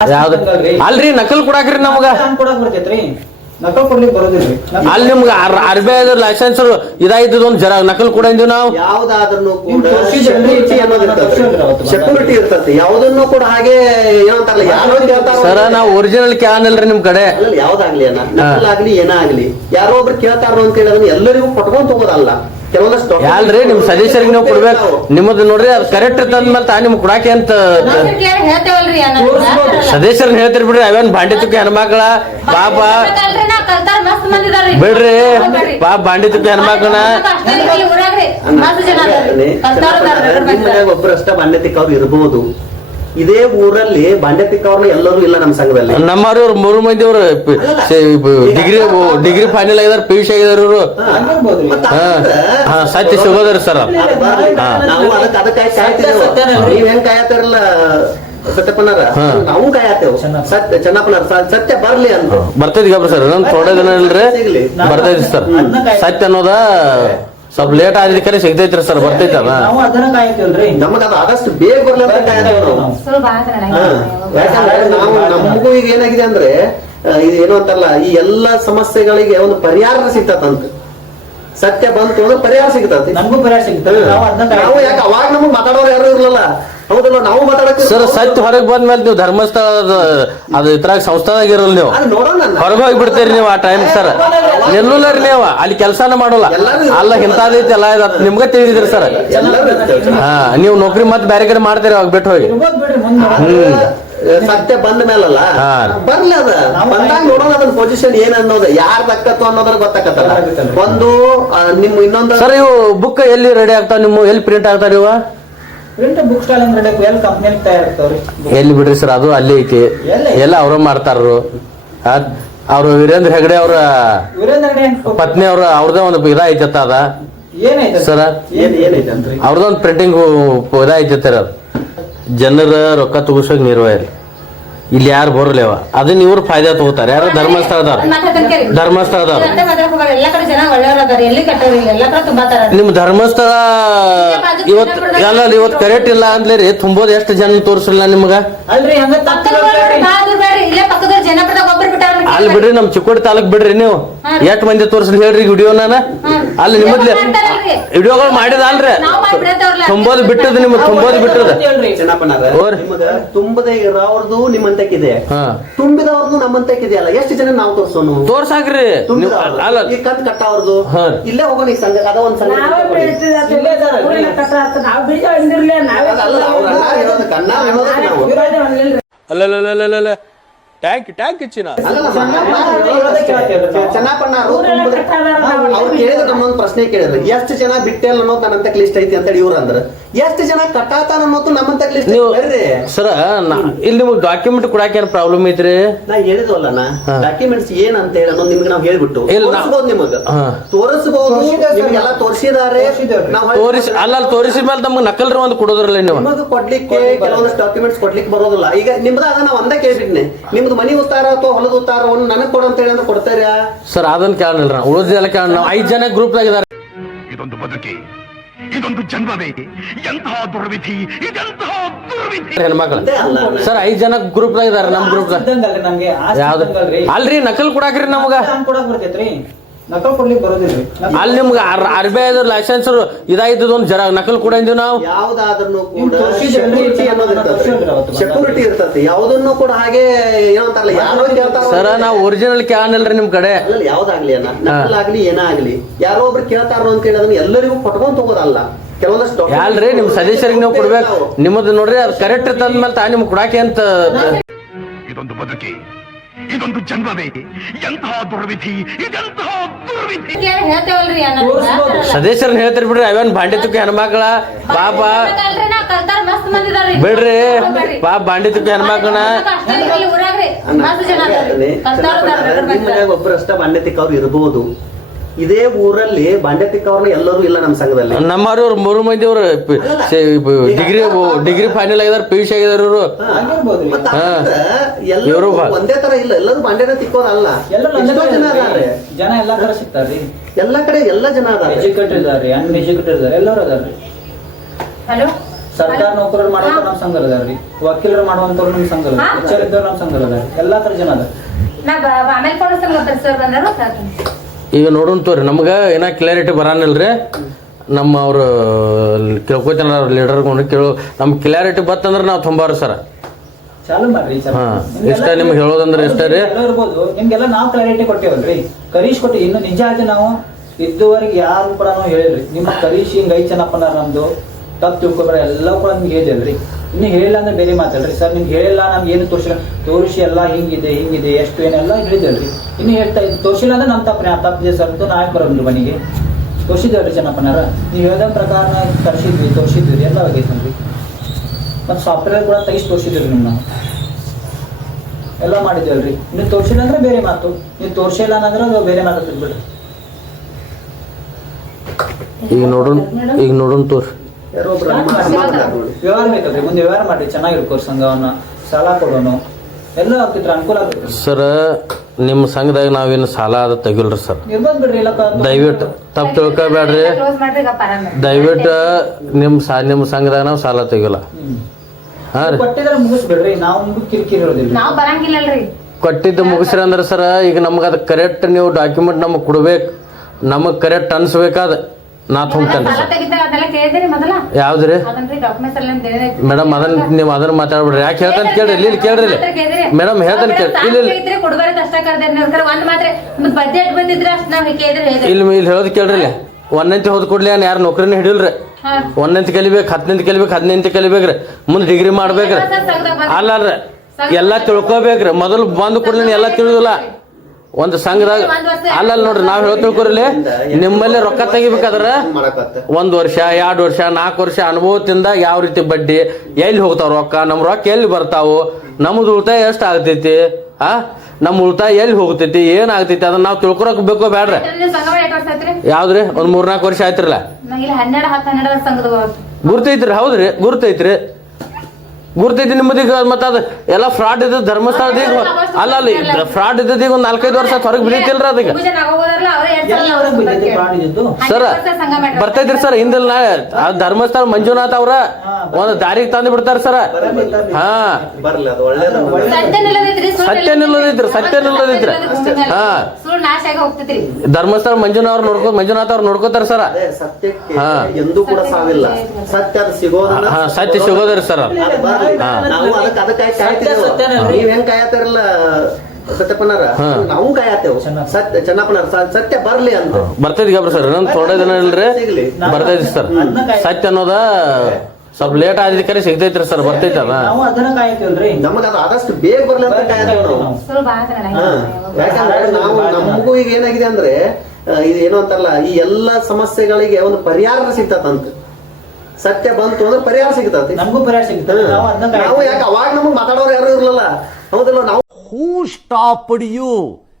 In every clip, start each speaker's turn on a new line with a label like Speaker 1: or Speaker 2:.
Speaker 1: ಯಾವ್ದು? ಅಲ್ರಿ ನಕಲ್ ಕೊಡಾಕ್ರಿ ನಮಗ.
Speaker 2: ನಕಲ್ ಕೊಡ್ಲಿಕ್ ಬರೋದಿಲ್ರಿ.
Speaker 1: ಅಲ್ಲಿ ನಿಮ್ಗ ಆರ್ ಬಿ ಐ ಲೈಸೆನ್ಸ್ ಇದಾಯ್ತದ ಒಂದ್ ಜರ ನಕಲ್ ಕೊಡಂದಿವಿ ನಾವು.
Speaker 3: ಯಾವ್ದಾದ್ರೂ ಕೂಡ ಸೆಕ್ಯೂರಿಟಿ ಇರ್ತದೆ ಯಾವುದನ್ನು ಕೂಡ ಹಾಗೆ ಏನಂತಾರಲ್ಲ ಯಾರೋ ಕೇಳ್ತಾರ
Speaker 1: ಸರ ನಾವು ಒರಿಜಿನಲ್ ಕ್ಯಾನ್ ಇಲ್ರಿ ನಿಮ್ ಕಡೆ.
Speaker 3: ಯಾವ್ದಾಗ್ಲಿ ಅನ್ನ ನಕಲಾಗ್ಲಿ ಏನಾಗ್ಲಿ? ಯಾರೋ ಒಬ್ರು ಕೇಳ್ತಾರ ಅಂತ ಹೇಳಿದ್ರೆ ಎಲ್ಲರಿಗೂ ಕೊಟ್ಕೊಂಡ್ ಹೋಗೋದಲ್ಲ
Speaker 1: ಯಾಲ್ರಿ ನಿಮ್ ಸದಸ್ಯರಿಗೆ ನೀವು ಕೊಡ್ಬೇಕು. ನಿಮ್ಮದು ನೋಡ್ರಿ ಅದ್ ಕರೆಕ್ಟ್ ತಂದ್ಮೇಲೆ ತಾ ನಿಮ್ಗೆ ಕೊಡಾಕೆ ಅಂತ
Speaker 4: ಹೇಳ್ತೇವಲ್ರಿ
Speaker 1: ಸದಸ್ಯರನ್ನ ಹೇಳ್ತಿರ್ ಬಿಡ್ರಿ ಅವೇನ್ ಬಾಂಡಿ ತುಕ್ಕಿ ಹೆಣ್ಮಕ್ಳ ಪಾಪ ಬಿಡ್ರಿ ಪಾಪ ಬಾಂಡಿ ತುಕ್ಕಿ ಹೆಣ್ಮಕ್ಳನ
Speaker 3: ಒಬ್ಬರಷ್ಟ ಬಾಂಡ್ಯತಿಕ್ಕವ್ರು ಇರ್ಬೋದು. ಇದೇ ಊರಲ್ಲಿ ಬಾಂಡ್ಯತಿಕ್ಕವ್ರನ್ನ ಎಲ್ಲರೂ ಇಲ್ಲ ನಮ್ಮ ಸಂಘದಲ್ಲಿ.
Speaker 1: ನಮ್ಮವ್ರು ಇವ್ರು ಮೂರು ಮಂದಿ ಅವರು ಡಿಗ್ರಿ ಡಿಗ್ರಿ ಫೈನಲ್ ಆಗಿದಾರ ಪಿ ಯು ಸಿ ಆಗಿದಾರ ಇವ್ರು.
Speaker 2: ಹಂಗಿರ್ಬೋದ್ರಿ
Speaker 3: ಮತ್ತ್
Speaker 1: ಹಾ
Speaker 3: ಹಂಗಂದ್ರ
Speaker 1: ಹಾ ಸತ್ಯ ಸಿಗೋದ್ರಿ ಸರ್.
Speaker 3: ನಾವು ಅದಕ್ಕೆ ಅದಕ್ಕಾಗಿ ಕಾಯ್ತಿದ್ದೇವೆ
Speaker 2: ಸತ್ಯನಲ್ರಿ.
Speaker 3: ನೀವ್ ಹೆಂಗ್ ಕಾಯತಾರಲ್ಲ ಸತ್ಯಪ್ಪನಾರ. ನಾವು ಕಾಯತ್ತೇವ್. ಸತ್ಯ ಚೆನ್ನಪ್ಪನಾರ ಸತ್ಯ ಬರ್ಲಿ ಅಂತ.
Speaker 1: ಬರ್ತೈತಿ ಗಬ್ರ ಸರ್ ನಮ್ ಥೋಡೆ ದಿನ ಇಲ್ರಿ. ಬರ್ತೈತಿ ಸರ್. ಸತ್ಯ ಅನ್ನೋದ ಸ್ವಲ್ಪ ಲೇಟ್ ಆದ್ರೆ ಕರೆ ಸಿಗ್ತೈತ್ರಿ ಸರ್ ಬರ್ತೈತಲ್ಲ.
Speaker 2: ನಾವು ಅದನ್ನ ಕಾಯ್ತೀವಲ್ರಿ.
Speaker 3: ನಮಗ ಅದು ಆದಷ್ಟು ಬೇಗ ಬರ್ಲಿ ಅಂತ. ಯಾಕಂದ್ರೆ ನಾವು ನಮಗೂ ಈಗ ಏನಾಗಿದೆ ಅಂದ್ರೆ ಇದು ಏನು ಅಂತಾರಲ್ಲ ಈ ಎಲ್ಲಾ ಸಮಸ್ಯೆಗಳಿಗೆ ಒಂದು ಪರಿಹಾರ ಸಿಗ್ತದಂತ ಸತ್ಯ ಬಂತು ಅಂದ್ರೆ ಪರಿಹಾರ ಸಿಗ್ತದೆ.
Speaker 2: ನಮಗೂ ಪರಿಹಾರ ಸಿಗ್ತದೆ. ನಾವು
Speaker 3: ನಾವು ಯಾಕೆ ಅವಾಗ ನಮಗೆ ಮಾತಾಡೋರು ಯಾರು ಇರಲಿಲ್ಲ. ಹೌದಲ್ಲ ನಾವು ಮಾತಾಡಕ್ಕೆ
Speaker 1: ಸರ್ ಸತ್ಯ ಹೊರಗೆ ಬಂದ್ಮೇಲೆ ನೀವು ಧರ್ಮಸ್ಥಳ ಅದು ಇದ್ರಾಗ ಸಂಸ್ಥಾದಾಗ ಇರಲ್ಲ ನೀವು. ಹೊರಗೆ ಹೋಗಿ ಬಿಡ್ತೀರಿ ನೀವು ಆ ಟೈಮ್ ಸರ್. ಎಲ್ಲೂಲ್ಲರಿ ನೀವು? ಅಲ್ಲಿ ಕೆಲಸನ ಮಾಡಲ್ಲ. ಅಲ್ಲ ಇಂಥದೈತಿ ಎಲ್ಲ ನಿಮ್ಗೆ ತಿಳಿದಿರಿ ಸರ್. ಹಾ ನೀವು ನೌಕರಿ ಮತ್ತೆ ಬೇರೆ ಕಡೆ ಮಾಡ್ತೀರಿ ಅವಾಗ ಬಿಟ್ಟು ಹೋಗಿ.
Speaker 3: ಹ್ಮ್. ಸತ್ಯ ಬಂದ ಮೇಲಲ್ಲ?
Speaker 1: ಹಾ.
Speaker 3: ಬರ್ಲಿ ಅದ. ಬಂದಾಗ ನೋಡೋಣ ಅದನ್ನ ಪೊಸಿಷನ್ ಏನ್ ಅನ್ನೋದು. ಯಾರ್ ದಕ್ಕತ್ತು ಅನ್ನೋದ್ರ ಗೊತ್ತಾಕತ್ತಲ್ಲ.
Speaker 2: ಗೊತ್ತಾಗತ್ತಲ್ಲ.
Speaker 3: ಒಂದು ನಿಮ್ ಇನ್ನೊಂದು
Speaker 1: ಸರ್ ಇವು ಬುಕ್ ಎಲ್ಲಿ ರೆಡಿ ಆಗ್ತಾವ? ನಿಮ್ಮ ಎಲ್ಲಿ ಪ್ರಿಂಟ್ ಆಗ್ತಾರ ಇವ?
Speaker 2: ಎಲ್ಲಿ
Speaker 1: ಬಿಡ್ರಿ ಸರ್ ಅದು ಅಲ್ಲಿ ಐತಿ.
Speaker 2: ಎಲ್ಲ?
Speaker 1: ಅವ್ರ ಮಾಡ್ತಾರ್ರು. ಅವ್ರು ವೀರೇಂದ್ರ ಹೆಗಡೆ ಅವ್ರ
Speaker 2: ವೀರೇಂದ್ರ ಅಂಗಡಿ ಅಂತ
Speaker 1: ಪತ್ನಿ ಅವ್ರ ಅವ್ರದೇ ಒಂದು ಇದೈತತ್ತ ಅದ.
Speaker 2: ಏನೈತೆ
Speaker 1: ಸರ?
Speaker 3: ಏನ್ ಏನೈತೆ ಅಂತ್ರಿ
Speaker 1: ಅವ್ರದೊಂದು ಪ್ರಿಂಟಿಂಗ್ ಇದೈತೆ ಅದು. ಜನರ ರೊಕ್ಕ ತಗೋಸಕ್ ನಿರ್ವಹಣೆ. ಇಲ್ಲಿ ಯಾರು ಬರಲೇವ? ಅದನ್ನ ಇವ್ರು ಫಾಯ್ದಾ ತಗೋತಾರೆ. ಯಾರು ಧರ್ಮಸ್ಥಳದವ್ರು ಧರ್ಮಸ್ಥಳದವ್ರು ನಿಮ್ ಧರ್ಮಸ್ಥಳ ಇವತ್ ಎಲ್ಲ ಇವತ್ ಕರೆಕ್ಟ್ ಇಲ್ಲ. ಅಂದ್ಲೇರಿ. ತುಂಬೋದ್ ಎಷ್ಟು ಜನ ತೋರಿಸಲಿಲ್ಲ ನಿಮ್ಗ? ಅಲ್ಲಿ ಬಿಡ್ರಿ ನಮ್ ಚಿಕ್ಕೋಡಿ ತಾಲೂಕ್ ಬಿಡ್ರಿ ನೀವು. ಎಷ್ಟ್ ಮಂದಿ ತೋರಿಸ್ಲಿ ಹೇಳ್ರಿ ವಿಡಿಯೋನ ಅಲ್ಲಿ ನಿಮ್ಮದ್ಲೆ ವಿಡಿಯೋಗಳು ಮಾಡಿದ ಅಲ್ರಿ. ತುಂಬೋದ್ ಬಿಟ್ಟದ ನಿಮ್ಮ ತುಂಬೋದು ಬಿಟ್ಟದ.
Speaker 3: ನಿಮಗ ತುಂಬದೇ ಇರೋರ್ದು ನಿಮ್ಮಂತಕ್ಕಿದೆ
Speaker 1: ಹಾ.
Speaker 3: ತುಂಬಿದವ್ರದ್ದು ನಮ್ಮಂತಕ್ಕಿದೆಯಲ್ಲ ಎಷ್ಟು ಜನ ನಾವು ತೋರ್ಸೋನು?
Speaker 1: ತೋರ್ಸಾಕ್ರಿ. ಅಲ್ಲ.
Speaker 3: ಈ ಕಂತ್ ಕಟ್ಟವ್ರದ್ದು
Speaker 1: ಹಾ.
Speaker 3: ಇಲ್ಲೇ ಹೋಗೋಣ ಈ ಸಂಘ ಅದ ಒಂದ್ ಸಂಘ ಅಲ್ಲ,
Speaker 2: ಅಲ್ಲ, ಇದಾರಲ್ರಿ.
Speaker 3: ಅದಲ್ಲ, ಅವ್ರ ಅಣ್ಣ ಹೇಳೋದು, ಕಣ್ಣ ಹೇಳೋದಕ್ಕೆ ನಾವು.
Speaker 1: ಅಲ್ಲ ಟ್ಯಾಂಕ್ ಟ್ಯಾಂಕ್ ಯು
Speaker 3: ಅಲ್ಲಲ್ಲ, ಚೆನ್ನಪ್ಪಣ್ಣರು ಅವ್ರು ಕೇಳಿದ್ರು ನಮ್ಮೊಂದು ಪ್ರಶ್ನೆ ಕೇಳಿದ್ರು. ಎಷ್ಟು ಜನ ಬಿಟ್ಟೆ ಅನ್ನೋದು ನನ್ನಂತ ಲಿಸ್ಟ್ ಐತಿ ಅಂತ ಹೇಳಿ ಇವ್ರು ಅಂದ್ರ. ಎಷ್ಟು ಜನ ಕಟ್ಟಾತಾನ ಅನ್ನೋದು ನಮ್ಮಂತ ಲಿಸ್ಟ್
Speaker 1: ನೀವು ಸರ ಇಲ್ಲಿ ನಿಮಗೆ ಡಾಕ್ಯುಮೆಂಟ್ ಕೊಡಾಕ ಏನ್ ಪ್ರಾಬ್ಲಮ್ ಐತ್ರಿ?
Speaker 3: ನಾ ಹೇಳಿದ್ವಲ್ಲ ಡಾಕ್ಯುಮೆಂಟ್ಸ್ ಏನ್ ಅಂತ ಹೇಳಿ ಅನ್ನೋದು ನಿಮ್ಗೆ ನಾವು ಹೇಳ್ಬಿಟ್ಟು.
Speaker 1: ಇಲ್ಲ, ನಾ-
Speaker 3: ತೋರಿಸ್ಬೋದು ನಿಮಗ.
Speaker 2: ಸರ್.
Speaker 3: ನಿಮ್ಗೆಲ್ಲ ತೋರಿಸಿದಾರೆ.
Speaker 1: ತೋರಿಸಿ ಅಲ್ಲ ಅಲ್ಲಿ ತೋರಿಸಿದ ಮೇಲೆ ನಮ್ಗೆ ನಕಲ್ರಿ ಒಂದು ಕೊಡೋದ್ರಲ್ಲ ನೀವು.
Speaker 3: ನಿಮಗೆ ಕೊಡ್ಲಿಕ್ಕೆ ಕೆಲವೊಂದಷ್ಟು ಡಾಕ್ಯುಮೆಂಟ್ಸ್ ಕೊಡ್ಲಿಕ್ಕೆ ಬರೋದಿಲ್ಲ. ಈಗ ನಿಮ್ದ ಅದ ನಾವು ಒಂದೇ ಕೇಳ್ಬಿಟ್ನೆ. ನಿಮ್ದು ಮನಿ ಉತ್ತಾರ ಅಥವಾ ಹೊಲದ ಉತ್ತಾರವನ್ನು ನನಗ್ ಕೊಡು ಅಂತ ಹೇಳಿ ಅಂದ್ರೆ ಕೊಡ್ತೇರ್ಯಾ?
Speaker 1: ಸರ್ ಅದನ್ನ ಕೇಳಲ್ಲ ಉಳಿದ ಉಳಿದೆಲ್ಲ ಕೇಳ ನಾವು ಐದ್ ಜನ ಗ್ರೂಪ್ ಇದಾರೆ.
Speaker 5: ಇದೊಂದು ಬದುಕಿ. ಇದೊಂದು ಜನ್ಮವೇ. ಎಂತಹ ದುರ್ವಿಧಿ ಇದೆಂತಹ ದುರ್ವಿಧಿ.
Speaker 1: ಹೆಣ್ಮಕ್ಳು. ಸರ್ ಐದ್ ಜನ ಗ್ರೂಪ್ ಇದಾರೆ ನಮ್ ಗ್ರೂಪ್
Speaker 2: ಇದ್ದಂಗಲ್ರಿ ನಮ್ಗೆ
Speaker 1: ಯಾವ್ದು? ಅಲ್ರಿ ನಕಲ್ ಕೊಡಾಕ್ರಿ ನಮಗ.
Speaker 2: ಕೊಡಾಕ್ ಕೊಡಕ್ ಬರ್ತೈತ್ರಿ. ನಕಲ್ ಕೊಡ್ಲಿಕ್ ಬರೋದಿಲ್ರಿ
Speaker 1: ಅಲ್ಲಿ ನಿಮ್ಗೆ ಆರ್ ಬಿ ಐ ಲೈಸೆನ್ಸ್ ಇದಾಯ್ತದ ಒಂದ್ ಜರ ನಕಲ್ ಕೊಡಂದಿವಿ ನಾವು?
Speaker 3: ಯಾವ್ದಾದ್ರೂ ಕೂಡ ಸೆಕ್ಯೂರಿಟಿ ಇರ್ತದೆ. ಯಾವುದನ್ನು ಕೂಡ ಹಾಗೆ ಏನಂತಾರಲ್ಲ ಯಾರೋ ಕೇಳ್ತಾರ
Speaker 1: ಸರ ನಾವು ಒರಿಜಿನಲ್ ಕ್ಯಾನ್ ನಿಮ್ಮ ನಿಮ್ ಕಡೆ.
Speaker 3: ಯಾವ್ದಾಗ್ಲಿ ಅನ್ನ ನಕಲಾಗ್ಲಿ ಏನಾಗ್ಲಿ ಯಾರೋ ಒಬ್ರು ಕೇಳ್ತಾರೋ ಅಂತ ಹೇಳಿ ಅದನ್ನ ಎಲ್ಲರಿಗೂ ಕೊಟ್ಕೊಂಡ್ ಹೋಗೋದಲ್ಲ ಕೆಲವೊಂದಷ್ಟು document
Speaker 1: ಯಾಲ್ರಿ ನಿಮ್ ಸದಸ್ಯರಿಗೆ ನೀವು ಕೊಡ್ಬೇಕು. ನಿಮ್ಮದು ನೋಡ್ರಿ ಅದು ಕರೆಕ್ಟ್ ತಂದ್ಮೇಲೆ ತಾ ನಿಮ್ಗೆ ಕೊಡಾಕೆ ಅಂತ
Speaker 5: ಇದೊಂದು ಬದುಕಿ. ಇದೊಂದು ಜನ್ಮವೇ. ಎಂತಹ ದುರ್ವಿಧಿ ಇದೆಂತಹ ದುರ್ವಿಧಿ.
Speaker 4: ಹೇಳ್ತೇವಲ್ರಿ.
Speaker 1: ಸದಸ್ಯರನ್ನ ಹೇಳ್ತಾರ ಬಿಡ್ರಿ ಅವೇನ್ ಬಾಂಡಿ ತುಕ್ಕಿ ಹೆಣ್ಮಕ್ಳ ಪಾಪ ಬಿಡ್ರಿ. ಪಾಪ ಬಾಂಡಿ ತುಕ್ಕಿ ಹೆಣ್ಮಕ್ಳನ
Speaker 3: ಒಬ್ಬರಷ್ಟ ಬಾಂಡೆ ತಿಕ್ಕವ್ರು ಇರ್ಬೋದು. ಇದೇ ಊರಲ್ಲಿ ಬಾಂಡ್ಯತಿಕ್ಕವ್ರನ್ನ ಎಲ್ಲರೂ ಇಲ್ಲ ನಮ್ಮ ಸಂಘದಲ್ಲಿ.
Speaker 1: ನಮ್ಮವ್ರು ಮೂರು ಮಂದಿ ಅವರು ಡಿಗ್ರಿ ಡಿಗ್ರಿ ಫೈನಲ್ ಆಗಿದಾರ ಪಿ ಯು ಸಿ ಆಗಿದಾರ ಇವ್ರು
Speaker 3: ಎಲ್ಲರೂ ಒಂದೇ ತರ ಇಲ್ಲ ಎಲ್ಲರೂ ಬಾಂಡೆ ತಿಕ್ಕೋದಲ್ಲ
Speaker 2: ಎಲ್ಲ
Speaker 3: ಎಷ್ಟೋ ಜನ. ಅದಾರೆ
Speaker 2: ಜನ ಎಲ್ಲಾ ತರ ಸಿಗ್ತಾರ್ರಿ
Speaker 3: ಎಲ್ಲ ಕಡೆ ಎಲ್ಲ ಜನ ಅದಾರೆ
Speaker 2: ಎಜುಕೇಟೆಡ್ ಇದಾರ್ರಿ ಅನ್ಎಜುಕೇಟೆಡ್ ಇದಾರೆ ಎಲ್ಲರೂ ಅದಾರ್ರಿ
Speaker 4: ಹಲೋ
Speaker 2: ಸರ್ಕಾರ ನೌಕರರು ಮಾಡುವಂತ ನಮ್ ಸಂಘ ಅದಾರ್ರಿ ವಕೀಲರು ಮಾಡುವಂತವ್ರು ನಮ್ ಸಂಘ ಅದ
Speaker 4: ಹಾ.
Speaker 2: ಎಚ್ ಇದ್ದವ್ರು ನಮ್ ಸಂಘ ಅದಾರ ಎಲ್ಲಾ ತರ ಜನ
Speaker 4: ಅದಾರ ಆಮೇಲೆ ಸರ್ ಬಂದರು
Speaker 1: ಈಗ ನೋಡೋಣ ತೋರಿ ನಮ್ಗೆ ಏನೋ ಕ್ಲಾರಿಟಿ ಬರಾನಿಲ್ರಿ ನಮ್ಮ ಅವರು ಕೇಳ್ಕೊತಾನ ಅವ್ರ ಲೀಡರ್ಗೊಂಡು ಕೇಳೋ ನಮ್ಮ ಕ್ಲಾರಿಟಿ ಬತ್ತಂದ್ರೆ ನಾವು ತುಂಬಾರ ಸರ್. ಹಾ. ಇಷ್ಟ ನಿಮ್ಗೆ ಹೇಳೋದಂದ್ರೆ ಇಷ್ಟ ರೀ?
Speaker 2: ಇರ್ಬೋದು ನಿಮ್ಗೆಲ್ಲ ನಾವು ಕ್ಲಾರಿಟಿ ಕೊಟ್ಟೇವಲ್ರಿ ಕರೀಶ್ ಕೊಟ್ಟು ಇನ್ನು ನಿಜ ಆಗಿ ನಾವು ಇದುವರೆಗೆ ಯಾರು ಕೂಡ ನಾವು ಹೇಳಿಲ್ರಿ ನಿಮ್ಮ ಕರೀಶ್ ಹಿಂಗ್ ಐದ್ ಚೆನ್ನಪ್ಪನ ನಮ್ದು ತಪ್ಪು ತಿಳ್ಕೊಬೇಡ ಎಲ್ಲ ಕೂಡ ನಿಮ್ಗೆ ಹೇಳಿಲ್ರಿ ಇನ್ನು ಹೇಳಿಲ್ಲ ಅಂದ್ರೆ ಬೇರೆ ಮಾತಾಡ್ರಿ ಸರ್ ನಿಮ್ಗೆ ಹೇಳಿಲ್ಲ ನಮ್ಗೆ ಏನು ತೋರಿಸಿಲ್ಲ. ತೋರಿಸಿ ಎಲ್ಲ ಹಿಂಗಿದೆ ಹಿಂಗಿದೆ ಎಷ್ಟು ಏನೆಲ್ಲ ಹೇಳಿದಲ್ರಿ ಇನ್ನು ಹೇಳ್ತಾ ಇದ್ದು ತೋರಿಸಿಲ್ಲ ಅಂದ್ರೆ ನಮ್ಮ ತಪ್ಪನೆ ತಪ್ಪಿದೆ ಸರ್ ಅಂತ ನಾಯಕ್ ಬರೋದ್ರಿ ಮನೆಗೆ ತೋರಿಸಿದ್ರಿ ಚೆನ್ನಪ್ಪನಾರ ನೀವು ಹೇಳಿದ ಪ್ರಕಾರ ನಾವು ತರಿಸಿದ್ವಿ ತೋರಿಸಿದ್ವಿ ಎಲ್ಲ ಆಗೈತನ್ರಿ. ಮತ್ತು ಸಾಫ್ಟ್ವೇರ್ ಕೂಡ ತೆಗಿಸಿ ತೋರಿಸಿದ್ರಿ ನಿಮ್ಮ ನಾವು ಎಲ್ಲ ಮಾಡಿದ್ವಲ್ರಿ ನೀವು ತೋರಿಸಿಲ್ಲ ಅಂದ್ರೆ ಬೇರೆ ಮಾತು. ನೀವು ತೋರಿಸಿಲ್ಲ ಅನ್ನಂದ್ರೆ ಅದು ಬೇರೆ ಮಾತಾಡ್ತಿದ್ಬಿಡ್ರಿ ಬಿಡ್ರಿ
Speaker 1: ಈಗ ನೋಡೋಣ ಈಗ ನೋಡೋಣ ತೋರಿ
Speaker 3: ಯಾರೋ ಒಬ್ರು ಮಾತಾಡ್ತಾರೆ ನೋಡಿ.
Speaker 2: ವ್ಯವಹಾರ ಬೇಕಲ್ರಿ ಮುಂದೆ ವ್ಯವಹಾರ ಮಾಡ್ರಿ ಚೆನ್ನಾಗಿರ್ಕೋರ್ ಸಂಘವನ್ನ ಸಾಲ ಕೊಡೋನು. ಎಲ್ಲ ಆಗ್ತಿದ್ರ ಅನುಕೂಲ ಆಗ್ತೈತ್ರಿ
Speaker 1: ಸರ್ ನಿಮ್ಮ ಸಂಘದಾಗ ನಾವೇನು ಸಾಲ ಅದ ತೆಗಿಲ್ರಿ ಸರ್.
Speaker 2: ಇರ್ಬೋದು ಬಿಡ್ರಿ
Speaker 1: ದಯವಿಟ್ಟು ತಪ್ಪು ತಿಳ್ಕೊಬೇಡ್ರಿ. ದಯವಿಟ್ಟು ನಿಮ್ಮ ಸಾ ನಿಮ್ಮ ಸಂಘದಾಗ ನಾವು ಸಾಲ ತೆಗಿಲ್ಲ. ಹಾಂ ರೀ.
Speaker 2: ಕೊಟ್ಟಿದ್ರೆ ಮುಗಿಸ್ಬಿಡ್ರಿ ನಾವು ಕಿರಿಕಿರಿ ಇರೋದಿಲ್ಲ.
Speaker 4: ನಾವ್ ಬರಂಗಿಲ್ಲಲ್ರಿ.
Speaker 1: ಕೊಟ್ಟಿದ್ದು ಮುಗಿಸ್ರಿ ಅಂದ್ರೆ ಸರ್ ಈಗ ನಮ್ಗೆ ಅದು ಕರೆಕ್ಟ್ ನೀವು ಡಾಕ್ಯುಮೆಂಟ್ ನಮಗೆ ಕೊಡ್ಬೇಕು. ನಮಗೆ ಕರೆಕ್ಟ್ ಅನ್ಸ್ಬೇಕಾದ. ನಾ ತುಂಬ್ತೇನೆ ಯಾವ್ದ್ರಿ? ಮೇಡಮ್ ಅದನ್ನ ನೀವು ಅದನ್ನ ಮಾತಾಡ್ಬಿಡ್ರಿ. ಯಾಕೆ ಹೇಳ್ತಾನೆ ಕೇಳ್ರಿ ಇಲ್ಲಿ ಇಲ್ಲಿ. ಕೇಳ್ರಿ? ಮೇಡಮ್ ಹೇಳ್ತಾನೆ ಕೇಳಿ ಇಲ್ಲಿ ಇಲ್ಲಿ. ಹೇಳೋದು ಕೇಳ್ರಿ ಒಂದಂತಿ ಹೋದ್ ಕೊಡ್ಲಿ ಏನ್ ಯಾರು ನೌಕರಿನ ಹಿಡಿಲ್ರಿ. ಒಂದಂತಿ ಕಲಿಬೇಕು ಹತ್ತನಿಂದ ಕಲಿಬೇಕು ಹದಿನೈದು ಕಲಿಬೇಕ್ರಿ. ಮುಂದೆ ಡಿಗ್ರಿ ಮಾಡ್ಬೇಕ್ರಿ. ಅಲ್ಲ ಎಲ್ಲ ತಿಳ್ಕೊಬೇಕ್ರಿ. ಮೊದಲು ಬಂದು ಕೊಡ್ಲಿ ಎಲ್ಲಾ ತಿಳಿದಿಲ್ಲ. ಒಂದು ಸಂಘದಾಗ ಅಲ್ಲಲ್ಲಿ ನೋಡ್ರಿ ನಾವ್ ಹೇಳ್ತೀವಿ ನಿಮ್ಮಲ್ಲಿ ರೊಕ್ಕ ತೆಗಿಬೇಕಾದ್ರ ಒಂದ್ ವರ್ಷ ಎರಡ್ ವರ್ಷ ನಾಲ್ಕು ವರ್ಷ ಅನುಭವದಿಂದ ಯಾವ ರೀತಿ ಬಡ್ಡಿ ಎಲ್ಲಿ ಹೋಗ್ತಾವ ರೊಕ್ಕ ನಮ್ ರೊಕ್ಕ ಎಲ್ಲಿ ಬರ್ತಾವು ನಮ್ದು ಉಳಿತಾಯ ಎಷ್ಟ್ ಆಗ್ತೈತಿ ಆ? ನಮ್ ಉಳಿತಾಯ ಎಲ್ಲಿ ಹೋಗ್ತೈತಿ ಏನ್ ಆಗ್ತೈತಿ ಅದನ್ನ ನಾವ್ ತಿಳ್ಕೊರಕ್ ಬೇಕು
Speaker 4: ಬೇಡ್ರಿ
Speaker 1: ಯಾವ್ದ್ರಿ? ಒಂದ್ ಮೂರ್ನಾಲ್ಕು ವರ್ಷ ಆಯ್ತಿರಲ್ಲ? ಗುರ್ತೈತ್ರಿ ಹೌದ್ರಿ ಗುರ್ತೈತ್ರಿ. ಗುರ್ತೈತಿ ನಿಮ್ಮದೀಗ ಮತ್ತ ಅದ ಎಲ್ಲ ಫ್ರಾಡ್ ಇದ್ದ ಧರ್ಮಸ್ಥಳದ ಈಗ ಅಲ್ಲ ಅಲ್ಲಿ ಫ್ರಾಡ್ ಇದ್ದದ ಈಗ ಒಂದ್ ನಾಲ್ಕೈದು ವರ್ಷ ಹೊರಗೆ ಬಿಡೈತಿಲ್ರ
Speaker 2: ಅದಕ್ಕೆ
Speaker 1: ಸರ. ಬರ್ತೈತ್ರಿ ಸರ್ ಹಿಂದಿಲ್ ಆ ಧರ್ಮಸ್ಥಳ ಮಂಜುನಾಥ್ ಅವ್ರ ಒಂದ್ ದಾರಿಗೆ ತಂದು ಬಿಡ್ತಾರ ಸರ್. ಹಾ.
Speaker 4: ಸತ್ಯ ನಿಲ್ಲದೈತ್ರಿ,
Speaker 1: ಸತ್ಯ ನಿಲ್ಲದೈತ್ರಿ. ಹಾ. ಧರ್ಮಸ್ಥಳ ಮಂಜುನಾಥ್ ಅವ್ರು ನೋಡ್ಕೋ ಮಂಜುನಾಥ್ ಅವ್ರು ನೋಡ್ಕೋತಾರ ಸರ್?
Speaker 3: ಅದೇ ಸತ್ಯಕ್ಕೆ
Speaker 1: ಹಾ.
Speaker 3: ಎಂದೂ ಕೂಡ ಸಾವಿಲ್ಲ. ಸತ್ಯ ಅದು ಸಿಗೋದಿಲ್ಲ.
Speaker 1: ಹಾ ಸತ್ಯ ಸಿಗೋದ್ರಿ ಸರ್.
Speaker 3: ನಾವು ಅದಕ್ಕೆ ಅದಕ್ಕಾಗಿ ಕಾಯ್ತಿದ್ದೇವೆ. ನೀವ್ ಹೆಂಗ್ ಕಾಯತಾರಲ್ಲ ಸತ್ಯಪ್ಪನಾರ ನಾವು ಕಾಯತ್ತೇವು. ಸತ್ಯ ಚೆನ್ನಪ್ಪನಾರ ಸತ್ಯ ಬರ್ಲಿ ಅಂತ
Speaker 1: ಬರ್ತೈತಿ ಗಬ್ರ ಸರ್ ಇನ್ನೊಂದು ಥೋಡೆ ದಿನ ಇಲ್ರಿ. ಬರ್ತೈತಿ ಸರ್. ಸತ್ಯ ಅನ್ನೋದ ಸ್ವಲ್ಪ ಲೇಟ್ ಆದ್ರೆ ಕರೆ ಸಿಗ್ತೈತ್ರಿ ಸರ್ ಬರ್ತೈತಿ ಅದ
Speaker 2: ನಾವು ಅದನ್ನ ಕಾಯ್ತೀವಲ್ರಿ.
Speaker 3: ನಮಗ ಅದು ಆದಷ್ಟು ಬೇಗ ಬರ್ಲಿ ಅಂತ ನಾವು.
Speaker 4: ಸುಳ್ಳು
Speaker 3: ಹಾ. ಯಾಕಂದ್ರೆ ನಾವು ನಮಗೂ ಈಗ ಏನಾಗಿದೆ ಅಂದ್ರೆ ಆ, ಇದು ಏನು ಅಂತಲ್ಲ ಈ ಎಲ್ಲ ಸಮಸ್ಯೆಗಳಿಗೆ ಒಂದು ಪರಿಹಾರ ಸಿಗ್ತದಂತ. ಸತ್ಯ ಬಂತು ಅಂದ್ರೆ ಪರಿಹಾರ ಸಿಗ್ತತಿ
Speaker 2: ನಮಗೂ ಪರಿಹಾರ ಸಿಗ್ತದೆ. ನಾವು ಅದನ್ನ
Speaker 3: ನಾವು
Speaker 2: ಕಾಯ್ತೀವಿ.
Speaker 3: ಯಾಕೆ ಅವಾಗ ನಮಗ್ ಮಾತಾಡೋರು ಯಾರು ಇರಲಿಲ್ಲ. ಹೌದಲ್ಲ ನಾವು
Speaker 6: ಹೂ ಸ್ಟಾಪ್ ಯು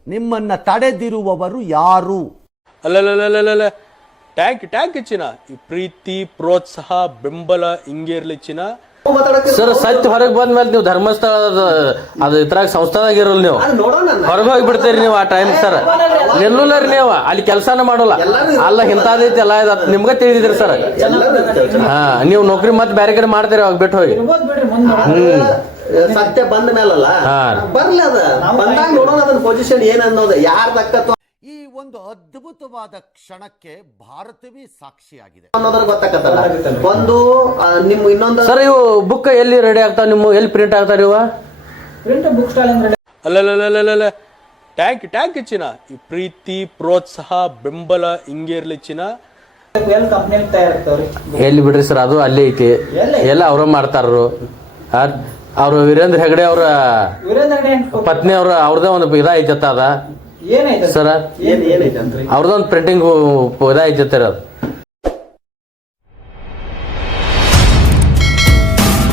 Speaker 6: ನಿಮ್ಮನ್ನ ತಡೆದಿರುವವರು ಯಾರು?
Speaker 7: ಅಲ್ಲಲ್ಲಲ್ಲಲ್ಲಲ್ಲ ಟ್ಯಾಂಕ್ ಟ್ಯಾಂಕ್ ಹೆಚ್ಚಿನ ಈ ಪ್ರೀತಿ ಪ್ರೋತ್ಸಾಹ ಬೆಂಬಲ ಹಿಂಗೆ ಇರ್ಲಿ ಚಿನ್ನ
Speaker 1: ಸರ್ ಸತ್ಯ ಹೊರಗೆ ಬಂದ್ಮೇಲೆ ನೀವು ಧರ್ಮಸ್ಥಳ ಅದು ಇದ್ರಾಗ ಸಂಸ್ಥಾದಾಗ ಇರಲ್ಲ ನೀವು. ಹೊರಗೆ ಹೋಗಿ ಬಿಡ್ತೀರಿ ನೀವು ಆ ಟೈಮ್ ಸರ್ ನಿಲ್ಲುಲ್ಲ ರೀ ನೀವು. ಅಲ್ಲಿ ಕೆಲಸನ ಮಾಡಲ್ಲ. ಅಲ್ಲ ಇಂಥದೈತಿ ಎಲ್ಲ ಇದು ನಿಮ್ಗೆ ತಿಳಿದಿದ್ರಿ ಸರ್ ಹಾ ನೀವು ನೌಕರಿ ಮತ್ತೆ ಬೇರೆ ಕಡೆ ಮಾಡ್ತೀರಿ ಅವಾಗ ಬಿಟ್ಟು ಹೋಗಿ.
Speaker 3: ಅದು ಸತ್ಯ ಬಂದ ಮೇಲಲ್ಲ.
Speaker 1: ಹಾ.
Speaker 3: ಬರ್ಲಿ ಅದ. ಬಂದಾಗ ನೋಡೋಣ ಅದನ್ನ ಪೊಸಿಷನ್ ಏನನ್ನೋದು ಅನ್ನೋದು.
Speaker 6: ತಕ್ಕ ಒಂದು ಅದ್ಭುತವಾದ ಕ್ಷಣಕ್ಕೆ ಭಾರತವೇ ಸಾಕ್ಷಿಯಾಗಿದೆ.
Speaker 3: ಒಂದು ನಿಮ್ಮ ನಿಮ್ ಇನ್ನೊಂದು
Speaker 1: ಸರ್ ಇವು ಬುಕ್ ಎಲ್ಲಿ ರೆಡಿ ಆಗ್ತಾವ ನಿಮ್ಮ ಎಲ್ಲಿ ಪ್ರಿಂಟ್ ಆಗ್ತಾರೆ ಇವ
Speaker 2: print book stall
Speaker 7: tank tank ಚಿನ್ನ. ಈ ಪ್ರೀತಿ ಪ್ರೋತ್ಸಾಹ ಬೆಂಬಲ ಹಿಂಗೆ ಇರ್ಲಿ ಚಿನ್ನ.
Speaker 2: ಎಲ್ಲಿ
Speaker 1: ಬಿಡ್ರಿ ಸರ್ ಅದು ಅಲ್ಲೇ ಐತಿ.
Speaker 2: ಎಲ್ಲಿ?
Speaker 1: ಅವ್ರ ಮಾಡ್ತಾರ್ರು. ಅವ್ರು ವೀರೇಂದ್ರ ಹೆಗಡೆ ಅವ್ರ
Speaker 2: ವೀರೇಂದ್ರ
Speaker 1: ಪತ್ನಿ ಅವ್ರ ಅವ್ರದೇ ಒಂದು ಇದೈತತ್ತ ಅದ.
Speaker 2: ಏನಾಯ್ತು?
Speaker 1: ಸರ್?
Speaker 3: ಏನ್ ಏನೈತೆ ಅಂತ್ರಿ
Speaker 1: ಅವ್ರದೊಂದು ಪ್ರಿಂಟಿಂಗ್ ಇದಾಯ್ತಿರೋದು ಅದು.